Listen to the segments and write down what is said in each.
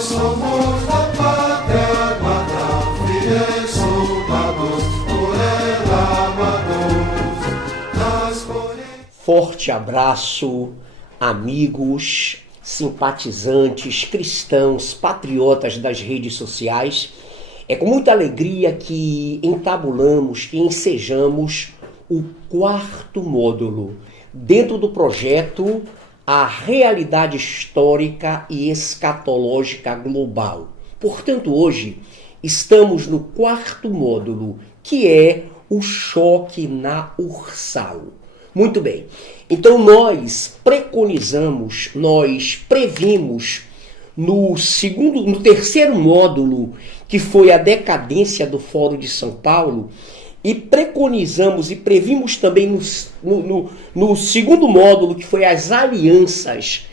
somos da pátria, guarda, fiéis soldados, por ela amados. Forte abraço, amigos, simpatizantes, cristãos, patriotas das redes sociais. É com muita alegria que entabulamos, que ensejamos o 4º módulo dentro do projeto A Realidade Histórica e Escatológica Global. Portanto, hoje estamos no 4º módulo, que é o choque na Ursal. Muito bem, então nós preconizamos, nós previmos no 3º módulo, que foi a decadência do Fórum de São Paulo, e preconizamos e previmos também no 2º módulo, que foi as alianças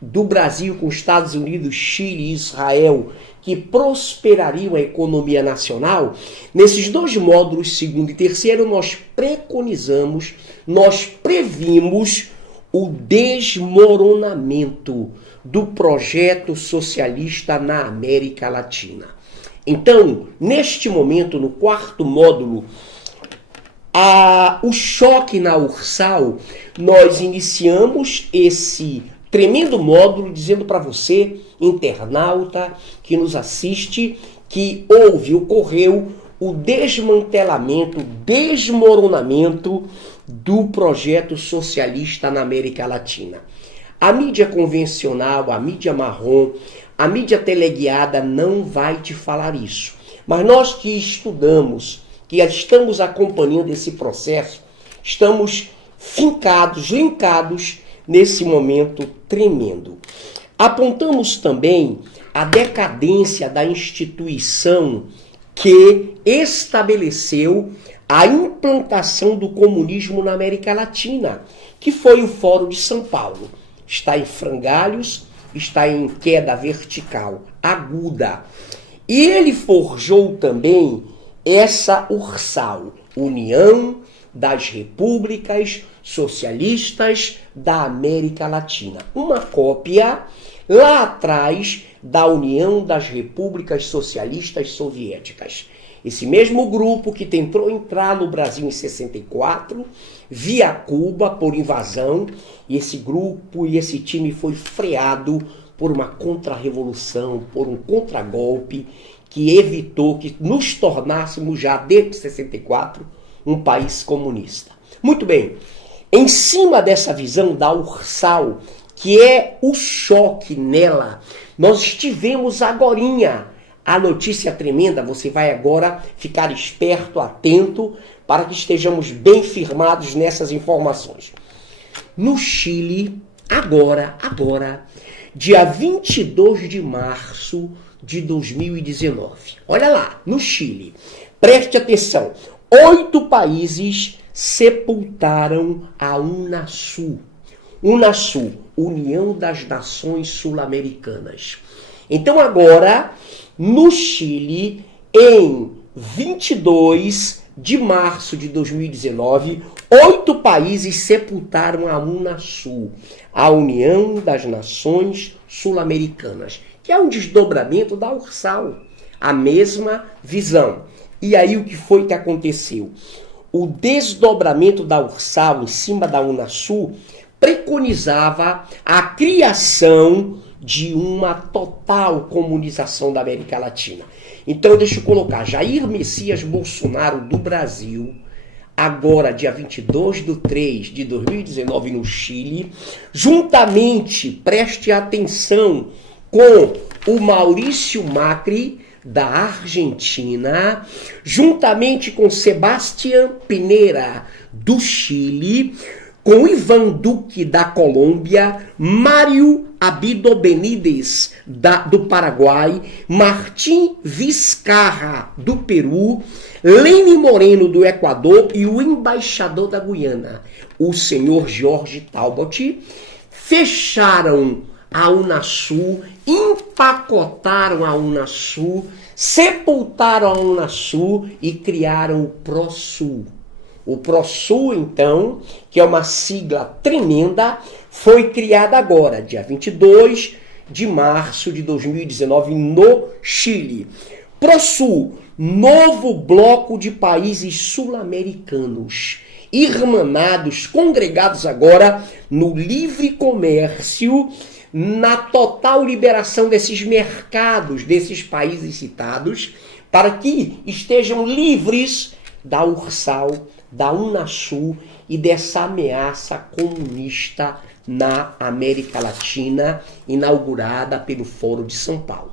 do Brasil com Estados Unidos, Chile e Israel, que prosperariam a economia nacional. Nesses 2 módulos, 2º e 3º, nós preconizamos, nós previmos o desmoronamento do projeto socialista na América Latina. Então, neste momento, no 4º módulo, o choque na Ursal, nós iniciamos esse tremendo módulo dizendo para você, internauta que nos assiste, que ocorreu o desmantelamento, desmoronamento do projeto socialista na América Latina. A mídia convencional, a mídia marrom, a mídia teleguiada não vai te falar isso. Mas nós que estudamos, que estamos acompanhando esse processo, estamos fincados, linkados nesse momento tremendo. Apontamos também a decadência da instituição que estabeleceu a implantação do comunismo na América Latina, que foi o Fórum de São Paulo. Está em frangalhos, está em queda vertical, aguda. E ele forjou também essa Ursal, União das Repúblicas Socialistas da América Latina. Uma cópia lá atrás da União das Repúblicas Socialistas Soviéticas. Esse mesmo grupo que tentou entrar no Brasil em 64, via Cuba por invasão, e esse grupo e esse time foi freado por uma contra-revolução, por um contragolpe que evitou que nos tornássemos já desde 64 um país comunista. Muito bem, em cima dessa visão da Ursal, que é o choque nela, nós tivemos agorinha a notícia tremenda. Você vai agora ficar esperto, atento, para que estejamos bem firmados nessas informações. No Chile, agora, dia 22 de março de 2019. Olha lá, no Chile, preste atenção, 8 países sepultaram a UNASUR. UNASUR, União das Nações Sul-Americanas. Então agora, no Chile, em 22 de março de 2019, 8 países sepultaram a UNASUR, a União das Nações Sul-Americanas, que é um desdobramento da Ursal, a mesma visão. E aí o que foi que aconteceu? O desdobramento da Ursal em cima da UNASUR preconizava a criação de uma total comunização da América Latina. Então deixa eu colocar, Jair Messias Bolsonaro do Brasil, agora dia 22/3/2019 no Chile, juntamente, preste atenção, com o Maurício Macri da Argentina, juntamente com Sebastián Pinera do Chile, com Iván Duque da Colômbia, Mário Abdo Benítez do Paraguai, Martim Vizcarra do Peru, Lenin Moreno do Equador e o embaixador da Guiana, o senhor Jorge Talbot, fecharam a UNASUR, empacotaram a UNASUR, sepultaram a UNASUR e criaram o PROSUL. O PROSUL, então, que é uma sigla tremenda, foi criada agora, dia 22 de março de 2019 no Chile. ProSul, novo bloco de países sul-americanos, irmanados, congregados agora no livre comércio, na total liberação desses mercados, desses países citados, para que estejam livres da Ursal, da Unasul e dessa ameaça comunista na América Latina, inaugurada pelo Fórum de São Paulo.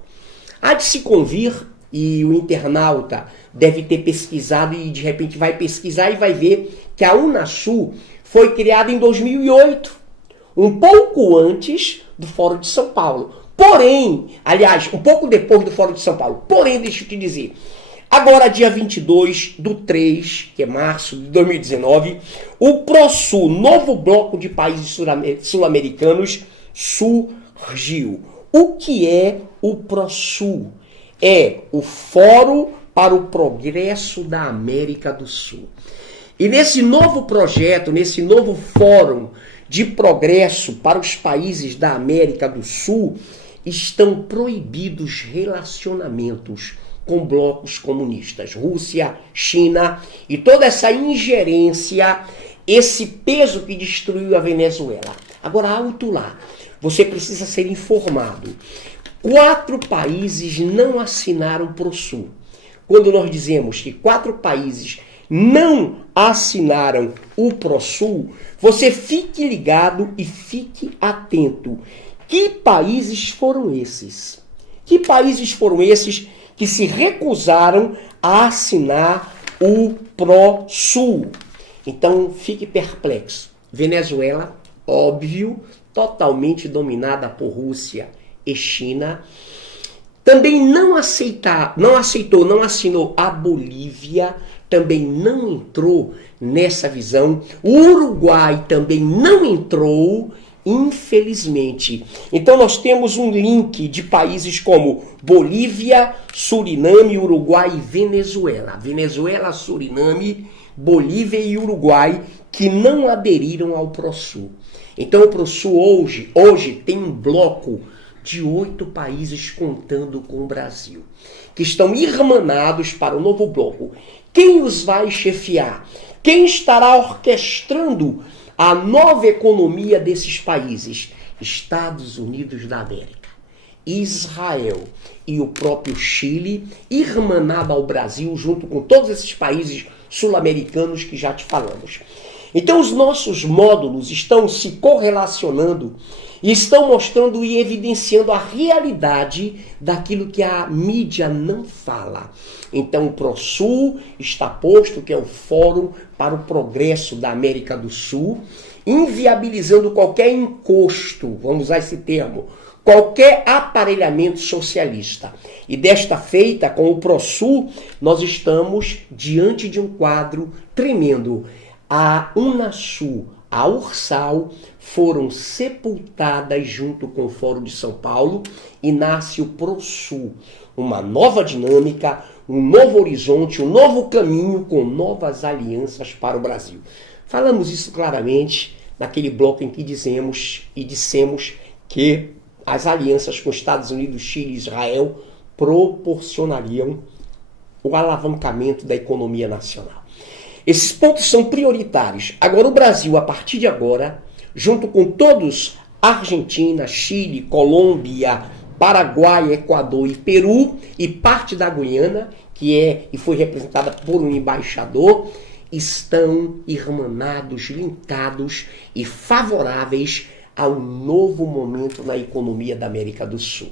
Há de se convir, e o internauta deve ter pesquisado e de repente vai pesquisar e vai ver que a Unasul foi criada em 2008, um pouco antes do Fórum de São Paulo. Porém, aliás, um pouco depois do Fórum de São Paulo. Porém, deixa eu te dizer, agora dia 22/3, que é março de 2019, o ProSul, novo bloco de países sul-americanos, surgiu. O que é o ProSul? É o Fórum para o Progresso da América do Sul. E nesse novo projeto, nesse novo fórum de progresso para os países da América do Sul, estão proibidos relacionamentos com blocos comunistas, Rússia, China e toda essa ingerência, esse peso que destruiu a Venezuela. Agora, alto lá, você precisa ser informado. 4 países não assinaram ProSul. Quando nós dizemos que 4 países não assinaram o ProSul, você fique ligado e fique atento. Que países foram esses? Que países foram esses que se recusaram a assinar o ProSul? Então, fique perplexo. Venezuela, óbvio, totalmente dominada por Rússia e China. Também não assinou a Bolívia, também não entrou nessa visão. O Uruguai também não entrou, infelizmente. Então nós temos um link de países como Bolívia, Suriname, Uruguai e Venezuela. Venezuela, Suriname, Bolívia e Uruguai que não aderiram ao ProSul. Então o ProSul hoje tem um bloco de 8 países contando com o Brasil, que estão irmanados para o novo bloco. Quem os vai chefiar? Quem estará orquestrando a nova economia desses países? Estados Unidos da América, Israel e o próprio Chile, irmanado ao Brasil, junto com todos esses países sul-americanos que já te falamos. Então os nossos módulos estão se correlacionando e estão mostrando e evidenciando a realidade daquilo que a mídia não fala. Então o ProSul está posto, que é o Fórum para o Progresso da América do Sul, inviabilizando qualquer encosto, vamos usar esse termo, qualquer aparelhamento socialista. E desta feita, com o ProSul, nós estamos diante de um quadro tremendo. A Unasul, a Ursal foram sepultadas junto com o Fórum de São Paulo e nasce o ProSul, uma nova dinâmica, um novo horizonte, um novo caminho com novas alianças para o Brasil. Falamos isso claramente naquele bloco em que dissemos que as alianças com Estados Unidos, Chile e Israel proporcionariam o alavancamento da economia nacional. Esses pontos são prioritários. Agora o Brasil, a partir de agora, junto com todos, Argentina, Chile, Colômbia, Paraguai, Equador e Peru, e parte da Guiana, que é e foi representada por um embaixador, estão irmanados, linkados e favoráveis ao novo momento na economia da América do Sul.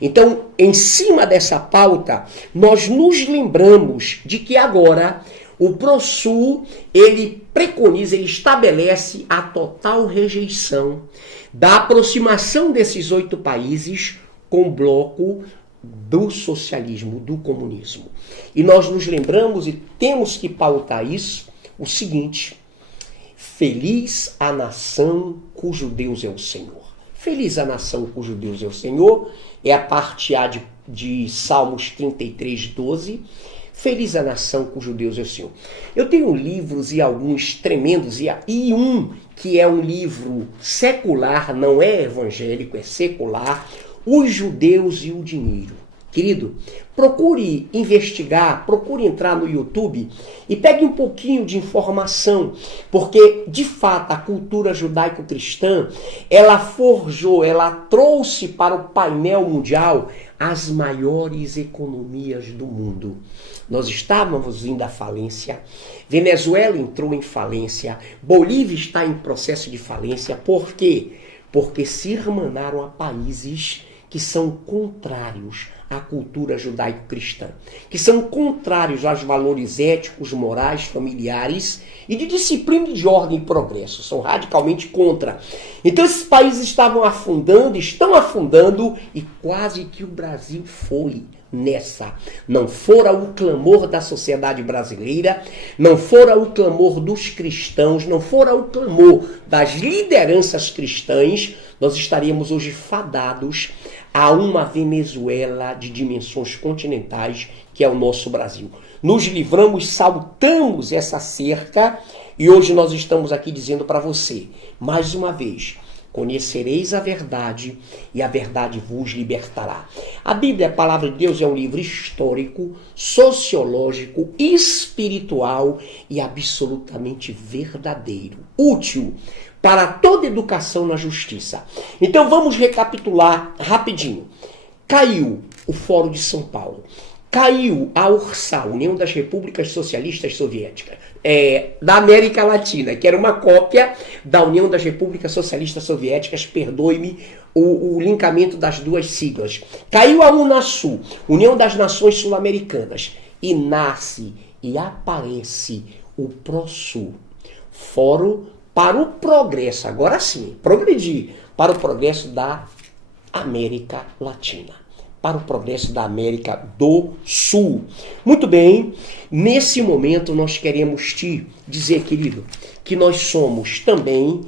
Então, em cima dessa pauta, nós nos lembramos de que agora o ProSul, ele preconiza, ele estabelece a total rejeição da aproximação desses 8 países com o bloco do socialismo, do comunismo. E nós nos lembramos e temos que pautar isso, o seguinte: feliz a nação cujo Deus é o Senhor. Feliz a nação cujo Deus é o Senhor, é a parte A de Salmos 33:12. Feliz a nação cujo Deus é o Senhor. Eu tenho livros e alguns tremendos, e um que é um livro secular, não é evangélico, é secular, os judeus e o dinheiro. Querido, procure investigar, procure entrar no YouTube e pegue um pouquinho de informação, porque, de fato, a cultura judaico-cristã, ela forjou, ela trouxe para o painel mundial as maiores economias do mundo. Nós estávamos indo à falência, Venezuela entrou em falência, Bolívia está em processo de falência. Por quê? Porque se irmanaram a países que são contrários à cultura judaico-cristã, que são contrários aos valores éticos, morais, familiares e de disciplina de ordem e progresso, são radicalmente contra. Então esses países estavam afundando, estão afundando, e quase que o Brasil foi nessa. Não fora o clamor da sociedade brasileira, não fora o clamor dos cristãos, não fora o clamor das lideranças cristãs, nós estaríamos hoje fadados a uma Venezuela de dimensões continentais, que é o nosso Brasil. Nos livramos, saltamos essa cerca, e hoje nós estamos aqui dizendo para você, mais uma vez, conhecereis a verdade e a verdade vos libertará. A Bíblia, a palavra de Deus, é um livro histórico, sociológico, espiritual e absolutamente verdadeiro, útil para toda educação na justiça. Então vamos recapitular rapidinho. Caiu o Fórum de São Paulo. Caiu a URSA, União das Repúblicas Socialistas Soviéticas, da América Latina, que era uma cópia da União das Repúblicas Socialistas Soviéticas, perdoe-me o linkamento das duas siglas. Caiu a UNASUL, União das Nações Sul-Americanas, e nasce e aparece o PROSUL, Fórum para o Progresso, agora sim, progredir, para o progresso da América Latina, para o progresso da América do Sul. Muito bem, nesse momento nós queremos te dizer, querido, que nós somos também,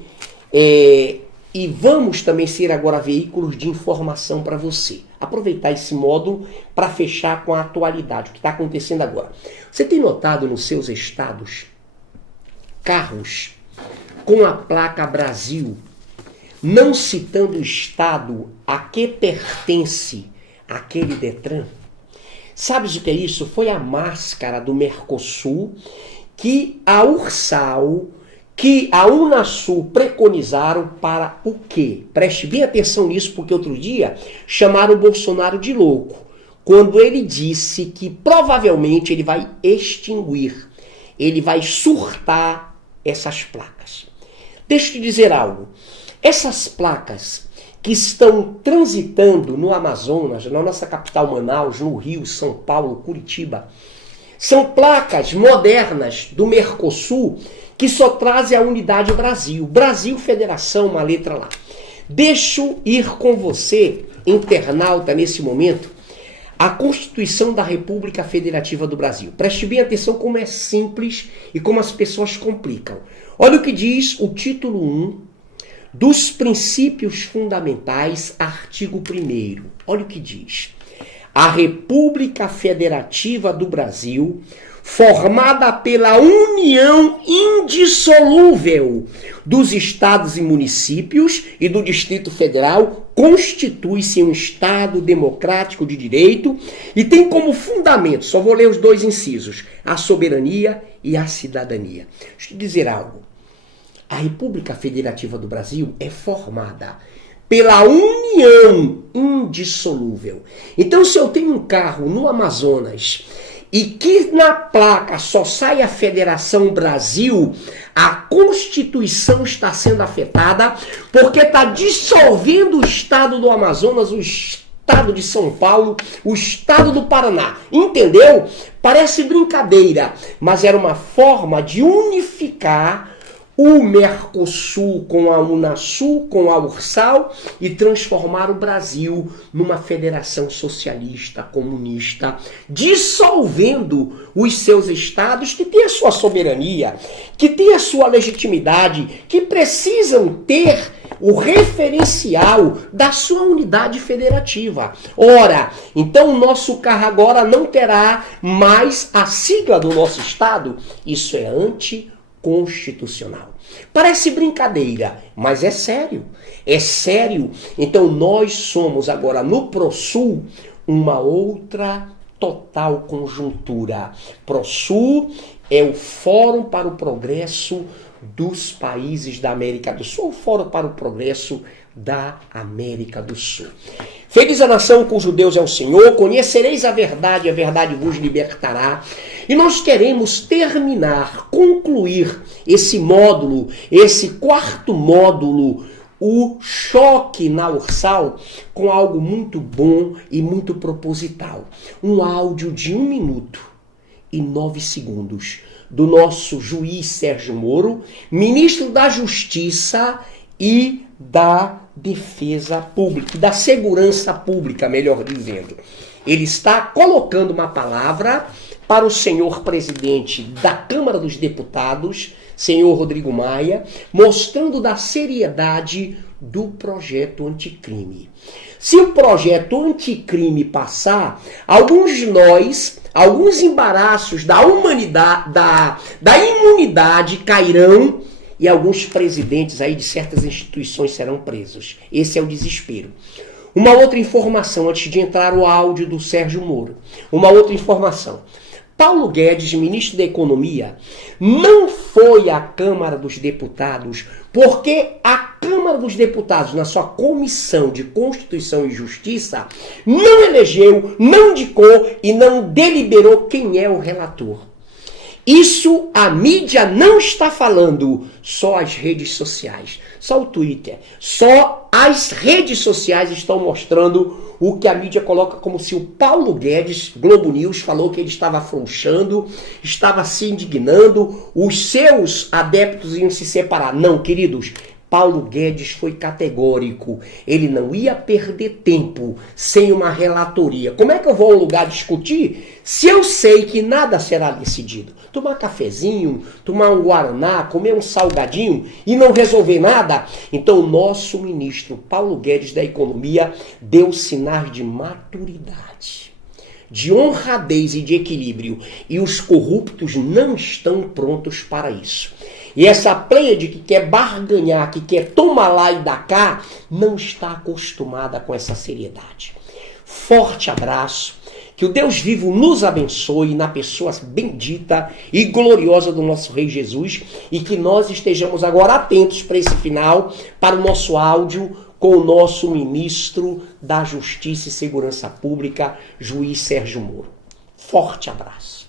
e vamos também ser agora veículos de informação para você. Aproveitar esse módulo para fechar com a atualidade, o que está acontecendo agora. Você tem notado nos seus estados carros com a placa Brasil, não citando o estado a que pertence aquele Detran? Sabes o que é isso? Foi a máscara do Mercosul que a URSAL, que a UNASUL preconizaram para o quê? Preste bem atenção nisso, porque outro dia chamaram o Bolsonaro de louco, quando ele disse que provavelmente ele vai extinguir, ele vai surtar essas placas. Deixa eu te dizer algo. Essas placas que estão transitando no Amazonas, na nossa capital Manaus, no Rio, São Paulo, Curitiba, são placas modernas do Mercosul que só trazem a unidade Brasil. Brasil Federação, uma letra lá. Deixo ir com você, internauta, nesse momento, a Constituição da República Federativa do Brasil. Preste bem atenção como é simples e como as pessoas complicam. Olha o que diz o título 1 dos princípios fundamentais, artigo 1º. Olha o que diz. A República Federativa do Brasil, formada pela união indissolúvel dos estados e municípios e do Distrito Federal, constitui-se um Estado democrático de direito e tem como fundamento, só vou ler os dois incisos, a soberania e a cidadania. Deixa eu te dizer algo. A República Federativa do Brasil é formada pela união indissolúvel. Então, se eu tenho um carro no Amazonas e que na placa só sai a Federação Brasil, a Constituição está sendo afetada porque está dissolvendo o Estado do Amazonas, o Estado de São Paulo, o Estado do Paraná. Entendeu? Parece brincadeira, mas era uma forma de unificar o Mercosul com a UNASUL, com a URSAL, e transformar o Brasil numa federação socialista, comunista, dissolvendo os seus estados que têm a sua soberania, que têm a sua legitimidade, que precisam ter o referencial da sua unidade federativa. Ora, então o nosso carro agora não terá mais a sigla do nosso estado. Isso é anticonstitucional. Parece brincadeira, mas é sério. É sério. Então nós somos agora no ProSul uma outra total conjuntura. ProSul é o Fórum para o Progresso dos Países da América do Sul, o Fórum para o Progresso da América do Sul. Feliz a nação cujo Deus é o Senhor, conhecereis a verdade vos libertará. E nós queremos terminar, concluir esse módulo, esse quarto módulo, o choque na Ursal, com algo muito bom e muito proposital. Um áudio de 1 minuto e 9 segundos do nosso juiz Sérgio Moro, ministro da Justiça e da Defesa Pública, da Segurança Pública, melhor dizendo. Ele está colocando uma palavra para o senhor presidente da Câmara dos Deputados, senhor Rodrigo Maia, mostrando da seriedade do projeto anticrime. Se o projeto anticrime passar, alguns de nós, alguns embaraços da humanidade, da imunidade cairão e alguns presidentes aí de certas instituições serão presos. Esse é o desespero. Uma outra informação, antes de entrar o áudio do Sérgio Moro. Uma outra informação. Paulo Guedes, ministro da Economia, não foi à Câmara dos Deputados porque a Câmara dos Deputados, na sua Comissão de Constituição e Justiça, não elegeu, não indicou e não deliberou quem é o relator. Isso a mídia não está falando, só as redes sociais, só o Twitter, só as redes sociais estão mostrando o que a mídia coloca como se o Paulo Guedes, Globo News, falou que ele estava afrouxando, estava se indignando, os seus adeptos iam se separar. Não, queridos, Paulo Guedes foi categórico. Ele não ia perder tempo sem uma relatoria. Como é que eu vou ao lugar discutir se eu sei que nada será decidido? Tomar cafezinho, tomar um guaraná, comer um salgadinho e não resolver nada? Então o nosso ministro Paulo Guedes da Economia deu sinais de maturidade, de honradez e de equilíbrio. E os corruptos não estão prontos para isso. E essa pleiade que quer barganhar, que quer tomar lá e dar cá, não está acostumada com essa seriedade. Forte abraço. Que o Deus vivo nos abençoe na pessoa bendita e gloriosa do nosso Rei Jesus. E que nós estejamos agora atentos para esse final, para o nosso áudio com o nosso ministro da Justiça e Segurança Pública, juiz Sérgio Moro. Forte abraço.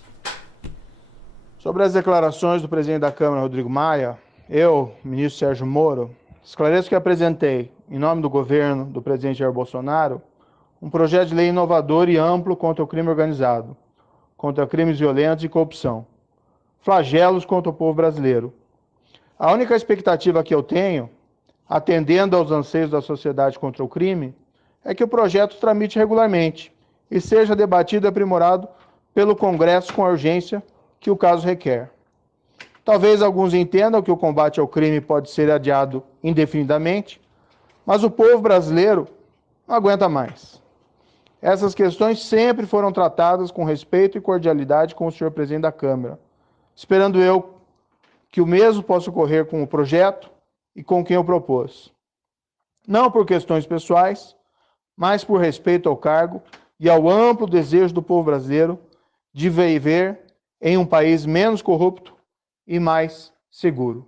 Sobre as declarações do presidente da Câmara, Rodrigo Maia, eu, ministro Sérgio Moro, esclareço que apresentei, em nome do governo do presidente Jair Bolsonaro, um projeto de lei inovador e amplo contra o crime organizado, contra crimes violentos e corrupção, flagelos contra o povo brasileiro. A única expectativa que eu tenho, atendendo aos anseios da sociedade contra o crime, é que o projeto tramite regularmente e seja debatido e aprimorado pelo Congresso com a urgência que o caso requer. Talvez alguns entendam que o combate ao crime pode ser adiado indefinidamente, mas o povo brasileiro não aguenta mais. Essas questões sempre foram tratadas com respeito e cordialidade com o senhor presidente da Câmara, esperando eu que o mesmo possa ocorrer com o projeto e com quem o propôs. Não por questões pessoais, mas por respeito ao cargo e ao amplo desejo do povo brasileiro de viver em um país menos corrupto e mais seguro.